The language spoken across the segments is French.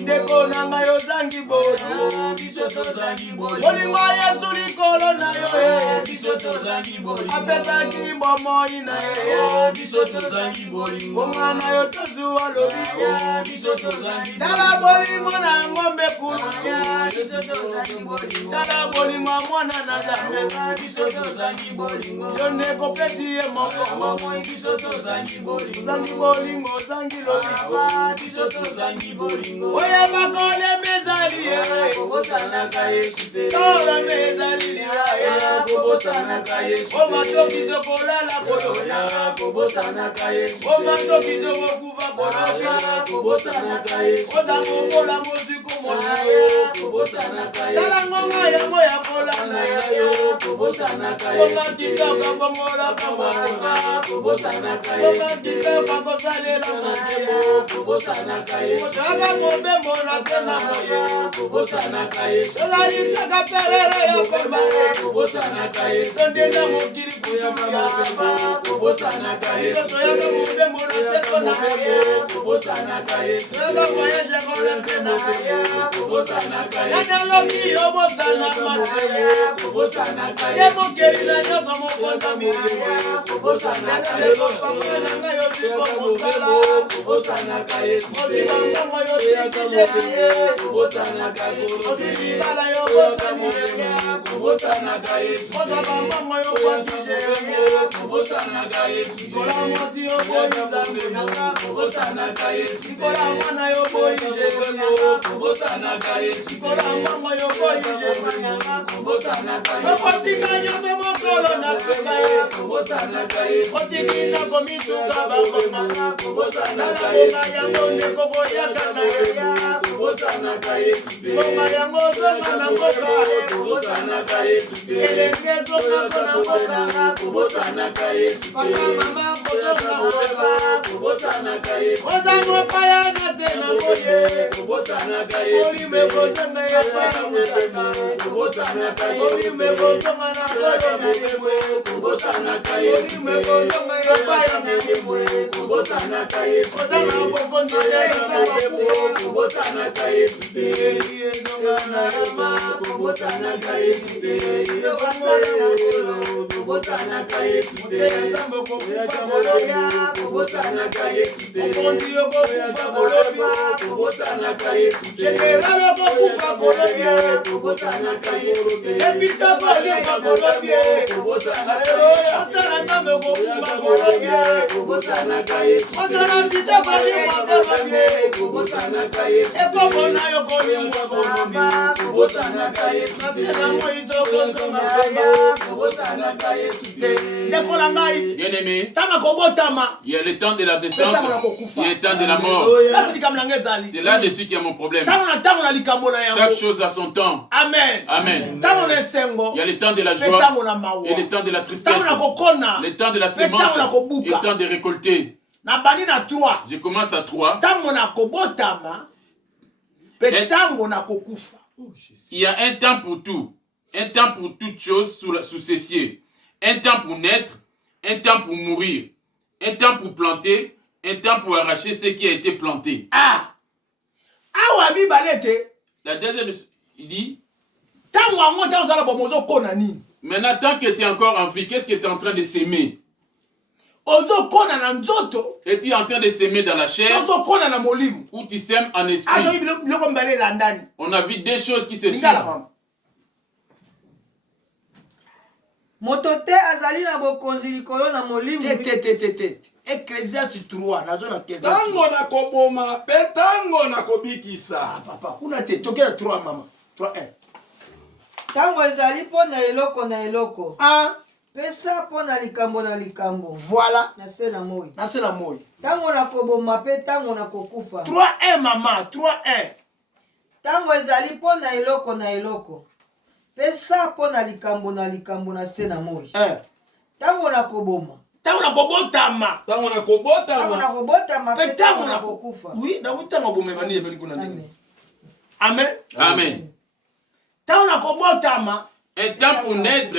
Ndeko nanga yo zangi bolingo. Bolingo Yesu likolo na yo. Apesaki bomoi na yo. Bonga na yo tozuwa lobi. Tala bolingo na ngombe kulu. Tala bolingo mwana na zambe. Yo ndeko pesi ye moko. Zangi bolingo zangi lobi. Oya bakole mezali ye. Tolo mezali liwa ye. Oma toki tokola la koloya. Oma toki tokufa koloya. Oda mokola moziko mona ye. Tala ngonga ya moya kola na ye. Oma tika kakongola kakonga. Oma tika kakosalela na ye. Otaga ngombe mona tena moye. Ola litaka perere ya pemba. Sondela mokiri kutuya. Soto ya ngombe mona seto na moye. Ola voyage kona tena moye. Yana loki obosana maseye. Ye mokiri na nyoto mokonda miye. Yana lego papa nanga yo tiko mosala. Ozibanga yo tiki jeye. Ozibala yo botaniye. Ozabanga yo kwaki jeye. Kola mwasi yo boyi zambi. Kola mwana yo boyi jeye. Kola mama yo boyi jeye. Okotika nyoto mokolo na seka ye. Otiki na komituka bambama. Nala bonga yango ndeko boyaka na ye. Bonga yango zonga na mboka. Elenge zonga kona mboka. Papa mama kotoka mboka. Oza mopaya na tena moye. Oyi mebozanga ya paya mutaka. Oyi mebozanga na kolo na yemwe. Oyi mebozanga ya paya na yemwe. Oza na mboko nyoya ya kama Bien-aimé, il y a le temps de la naissance, il y a le temps de la mort. C'est là-dessus qu'il y a mon problème. Chaque chose a son temps. Amen. Amen. Il y a le temps de la joie et le temps de la tristesse. Le temps de la semence et le temps de récolter. Je commence à 3. Il y a un temps pour tout. Un temps pour toute chose sous ces cieux. Un temps pour naître, un temps pour mourir, un temps pour planter, un temps pour arracher ce qui a été planté. La deuxième, il dit, maintenant, tant que tu es encore en vie, qu'est-ce que tu es en train de s'aimer? Et tu es en train de s'aimer dans la chair ou tu s'aimes en esprit. On a vu deux choses qui se suivent. Motote azali na bokonzi likolo na molimo. Ecclésiaste 3 nazona keza. Tango na koboma pe tango na kobikisa. Papa kuna te tokela 3 mama. 3-1. Tango ezali pona eloko na eloko. Ah, pesa pona likambo na likambo. Voilà. Na se na moi. Na se na moi. Tango na koboma pe tango na kokufa. 3-1 mama, 3-1. Tango ezali pona eloko na eloko. Pesa pona likambo na se na moi. Tango na koboma. Tango na kobotama. Tango na kobotama. Tango na kobotama pe tango na kokufa. Oui, na witanga bomebani yebeli kuna ndenge. Amen. Amen. Tango na kobotama. Un temps pour naître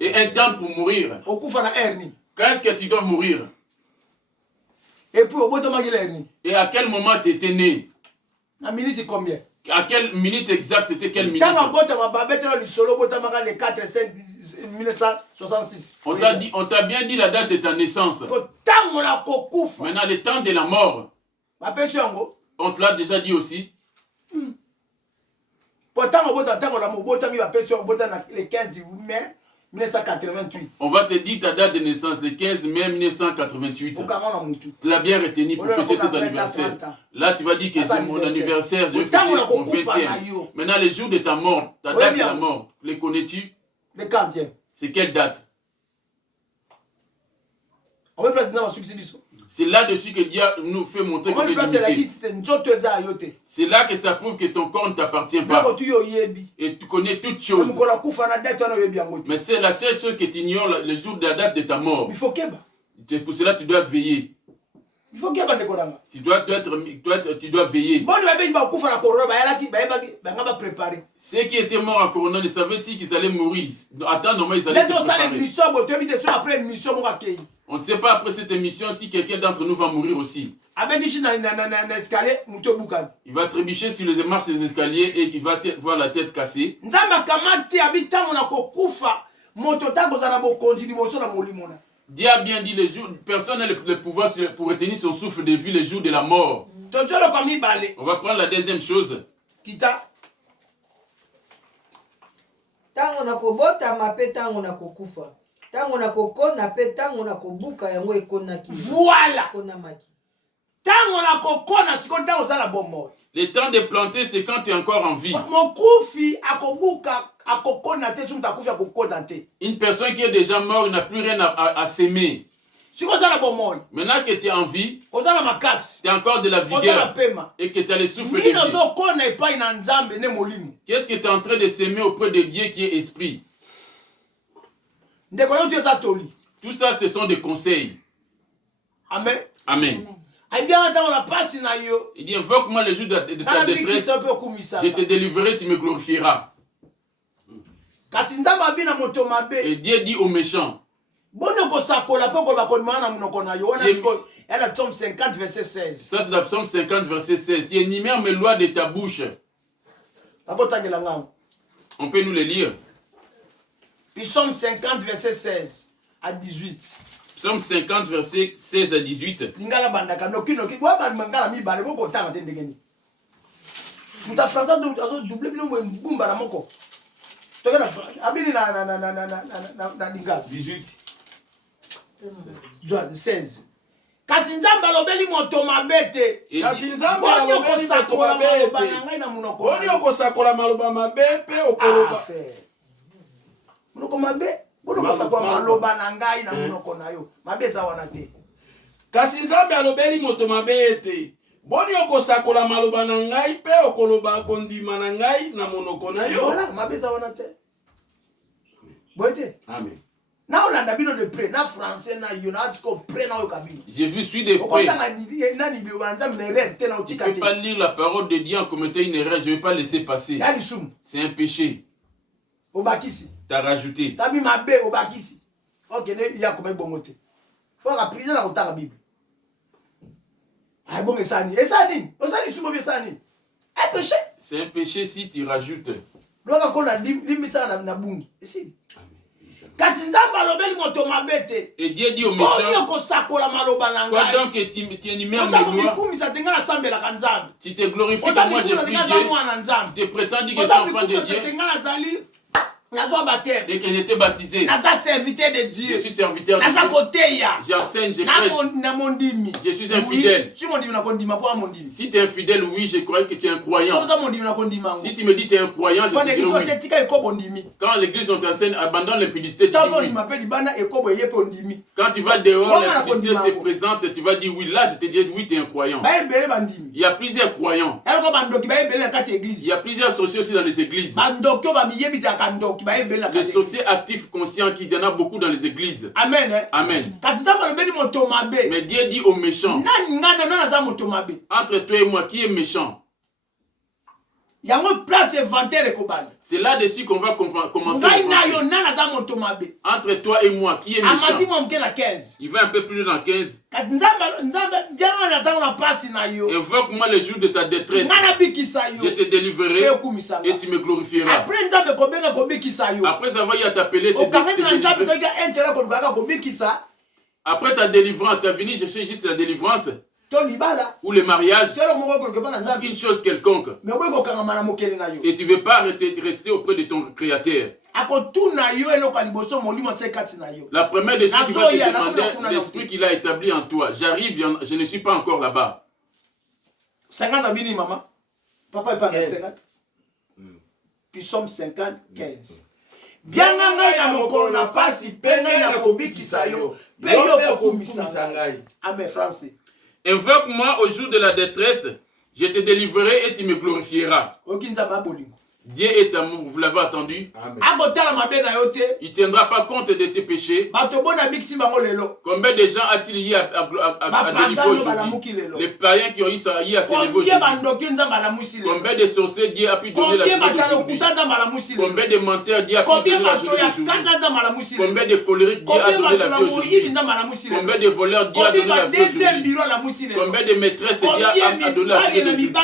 et un temps pour mourir. Okufa na erni. Quand est-ce que tu dois mourir? Et puis, au bout de ma gueule, Et à quel moment tu étais né? la minute combien? À quelle minute exacte? C'était quelle minute? Quand on botte ma babette, le solo, botte ma le 4, 5, 1966. On t'a bien dit la date de ta naissance. Tant on a kokufa. Maintenant, le temps de la mort. Ma pêche en gros. On te l'a déjà dit aussi. Pourtant, on botte tant on a mon botte, ma pêche en botte le 15 mai 1988. On va te dire ta date de naissance, le 15 mai 1988. Tu l'as bien retenu pour fêter ton anniversaire. Là, tu vas dire que c'est mon anniversaire, je vais fêter mon 20e. Maintenant, le jour de ta mort, ta date de la mort, les connais-tu? Le 40e. C'est quelle date? On veut placer dans ma succès. C'est là-dessus que Dieu nous fait montrer que c'est là que ça prouve que ton corps ne t'appartient pas. Et tu connais toutes choses. Mais c'est la seule chose que tu ignores le jour de la date de ta mort. C'est pour cela que tu dois veiller. Tu dois veiller. Ceux qui étaient morts à Corona ne savaient-ils qu'ils allaient mourir? Attends, normalement, ils allaient se préparer. On ne sait pas après cette émission si quelqu'un d'entre nous va mourir aussi. Il va trébucher sur les marches des escaliers et il va voir la tête cassée. Dieu a bien dit, personne n'a le pouvoir pour retenir son souffle de vie le jour de la mort. On va prendre la deuxième chose. Voilà. Le temps de planter, c'est quand tu es encore en vie. Une personne qui est déjà morte n'a plus rien à s'aimer. Maintenant que tu es en vie, tu as encore de la vigueur et que tu as le souffle de Dieu. Qu'est-ce que tu es en train de s'aimer auprès de Dieu qui est esprit? Tout ça, ce sont des conseils. Amen. Amen. Il dit, invoque-moi le jour de ta détresse, je te délivrerai, tu me glorifieras. Et Dieu dit aux méchants, ça c'est la Psaume 50, verset 16. Tu énumères mes lois de ta bouche. On peut nous les lire. Psaume 50, verset 16 à 18. Psaume 50, verset 16 à 18. Kasi nzambe alobeli moto mabete. Kasi nzambe alobeli moto mabete. Boni okosakola maloba mabe pe okoloba. Monoko mabe, bono kosakola maloba na ngai na monoko na yo. Mabe za wana te. Kasi nzambe alobeli moto mabete. Boni okosakola maloba na ngai pe okoloba kondima na ngai na monoko na yo. Voilà, mabe za wana te. Boite. Amen. Je suis de près. Tu ne peux pas lire la parole de Dieu en commettant une erreur. Je ne vais pas laisser passer. C'est un péché. Tu as rajouté. C'est un péché si tu rajoutes. Et Dieu dit aux méchants, quoi donc que tu énumères mes lois, tu te glorifies que moi je prie Dieu, tu te prétends dire que tu es enfant de Dieu, et que j'étais baptisé. Je suis serviteur de Dieu. J'enseigne, je prêche. Je suis infidèle. Si tu es infidèle, oui, je crois que tu es un croyant. Si tu me dis que tu es un croyant, je te dis oui. Quand l'église t'enseigne, abandonne l'impudicité, tu dis oui. Quand tu vas dehors, l'impudicité se présente, tu vas dire oui. Là, je te dis oui, tu es un croyant. Il y a plusieurs croyants. Il y a plusieurs sorciers aussi dans les églises. Les sorciers actifs conscients qu'il y en a beaucoup dans les églises. Amen. Amen. Mais Dieu dit aux méchants, entre toi et moi, qui est méchant? C'est là-dessus qu'on va commencer. Entre toi et moi, qui est méchant? Il va un peu plus dans 15. Invoque-moi le jour de ta détresse. Je te délivrerai et tu me glorifieras. Après avoir eu à t'appeler, après ta délivrance, tu as venu chercher juste la délivrance ou le mariage, une chose quelconque. Et tu ne veux pas rester auprès de ton Créateur. La première des choses qu'il va te demander, l'esprit qu'il a établi en toi. J'arrive, je ne suis pas encore là-bas. 50 abini maman. Papa est pas 50. Puis somme 50, 15. Bien ngai na mokolo na pasi penga na kobikisa yo. Peyo pokumisa ngai. Amen français. Invoque-moi au jour de la détresse, je te délivrerai et tu me glorifieras. Dieu est amour, vous l'avez entendu. Il ne tiendra pas compte de tes péchés. Combien de gens a-t-il eu à délivrer aujourd'hui? Les païens qui ont eu à s'élever aujourd'hui. Combien de sorciers Dieu a pu donner la journée d'aujourd'hui? Combien de menteurs Dieu a pu donner la journée d'aujourd'hui? Combien de colériques Dieu a donné la vie aujourd'hui? Combien de voleurs Dieu a donné la vie aujourd'hui? Combien de maîtresses Dieu a donné la journée d'aujourd'hui?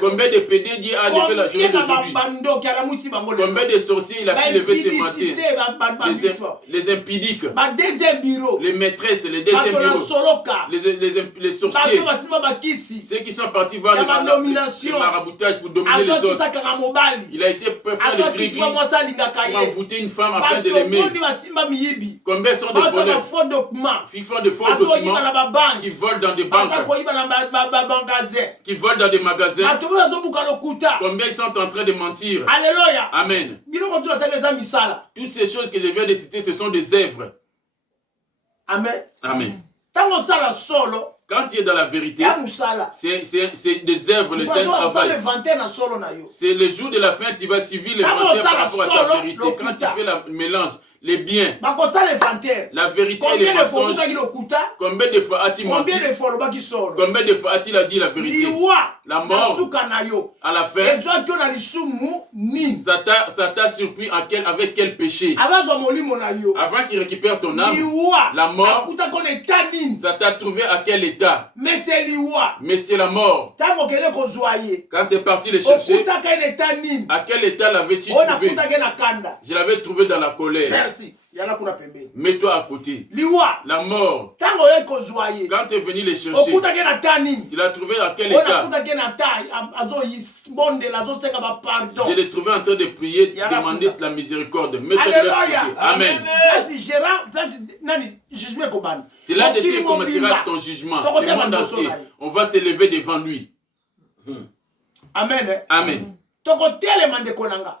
Combien de PD Dieu a levé la journée d'aujourd'hui? Combien de sorciers il a pu lever ce matin? Les impudiques, les maîtresses, les deuxièmes bureaux, les sorciers, ceux qui sont partis voir le maraboutage pour dominer les autres. Il a été faire le gris pour envoûter une femme afin de l'aimer. Combien sont des voleurs qui font de faux documents, qui volent dans des banques, qui volent dans des magasins? Combien ils sont en train de mentir? Alléluia. Amen. Toutes ces choses que je viens de citer, ce sont des œuvres. Amen. Amen. Quand tu es dans la vérité, c'est des œuvres, les œuvres travail. C'est le jour de la fin, tu vas suivre les inventaires par rapport à ta vérité. Quand tu fais le mélange, les biens, la vérité et les mensonges. Combien de fois a-t-il menti? Combien de fois a-t-il dit la vérité? La mort, à la fin, ça t'a surpris avec quel péché? Avant qu'il récupère ton âme, la mort, ça t'a trouvé à quel état? Mais c'est la mort. Quand tu es parti le chercher, à quel état l'avais-tu trouvé? Je l'avais trouvé dans la colère. Merci. Mets-toi à côté. La mort. Quand tu es venu les chercher, tu l'as trouvé à quel état? Je l'ai trouvé en train de prier, de demander de la miséricorde. Mets-toi à côté. Amen. C'est là-dessus que commencera ton jugement. Le monde entier, on va se lever devant lui. Amen. Amen.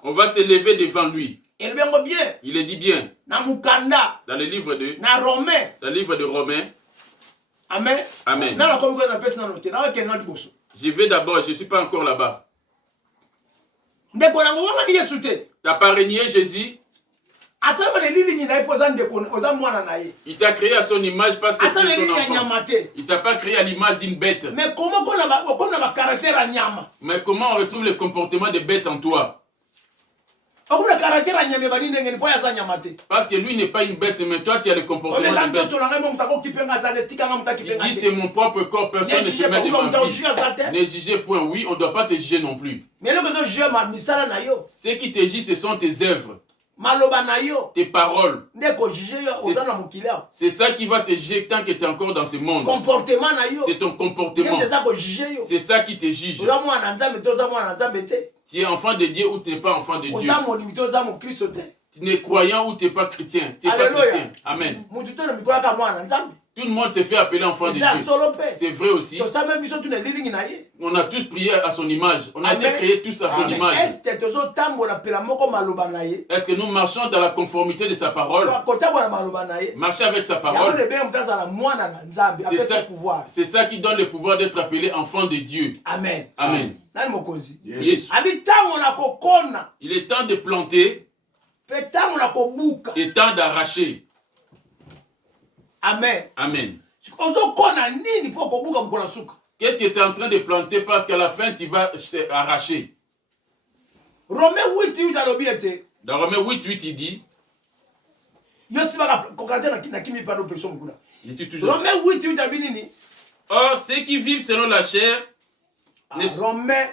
On va se lever devant lui. Il le dit bien. Dans le livre de Romains. Amen. Amen. Je vais d'abord, je ne suis pas encore là-bas. Tu n'as pas régné Jésus. Il t'a créé à son image parce que tu es son enfant. Il ne t'a pas créé à l'image d'une bête. Mais comment on retrouve le comportement de bête en toi? Parce que lui n'est pas une bête, mais toi tu as le comportement de bête. Il dit c'est mon propre corps, personne ne se met devant lui. Ne jugez point, oui, on ne doit pas te juger non plus. Ce qui te juge, ce sont tes œuvres. Tes paroles. C'est ça qui va te juger tant que tu es encore dans ce monde. C'est ton comportement. C'est ça qui te juge. Tu es enfant de Dieu ou tu n'es pas enfant de Dieu. Tu n'es croyant ou tu n'es pas chrétien. Tu n'es pas chrétien. Amen. Tout le monde se fait appeler enfant de Dieu. C'est vrai aussi. On a tous prié à son image. On a été créés tous à son image. Est-ce que nous marchons dans la conformité de sa parole? Marcher avec sa parole. C'est ça qui donne le pouvoir d'être appelé enfant de Dieu. Amen. Amen. Yes. Il est temps de planter et temps d'arracher. Amen. Amen. Qu'est-ce que tu es en train de planter parce qu'à la fin, tu vas arracher. Romains 8:8 alobi ete. Dans Romains 8:8, il dit. Yo siba kokate na kimi pa no person mukula. Je suis toujours. Romains 8:8 alobi nini? Or, ceux qui vivent selon la chair. Romains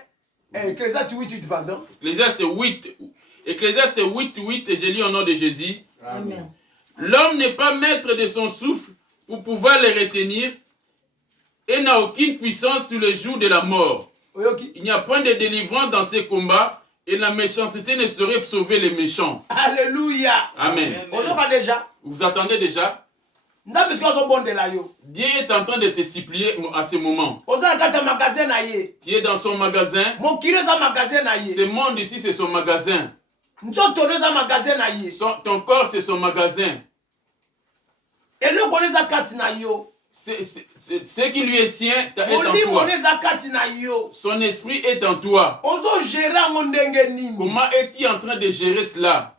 Ecclésiaste 8:8 pardon. Ecclésiaste 8. Ecclésiaste 8:8, et je lis au nom de Jésus. Amen. L'homme n'est pas maître de son souffle pour pouvoir le retenir et n'a aucune puissance sur le jour de la mort. Il n'y a point de délivrance dans ces combats et la méchanceté ne saurait sauver les méchants. Alléluia. Amen. Vous attendez déjà? Dieu est en train de te supplier à ce moment. Tu es dans son magasin. Ce monde ici, c'est son magasin. Ton corps, c'est son magasin. Ce qui lui est sien est en toi. Son esprit est en toi. Comment es-tu en train de gérer cela?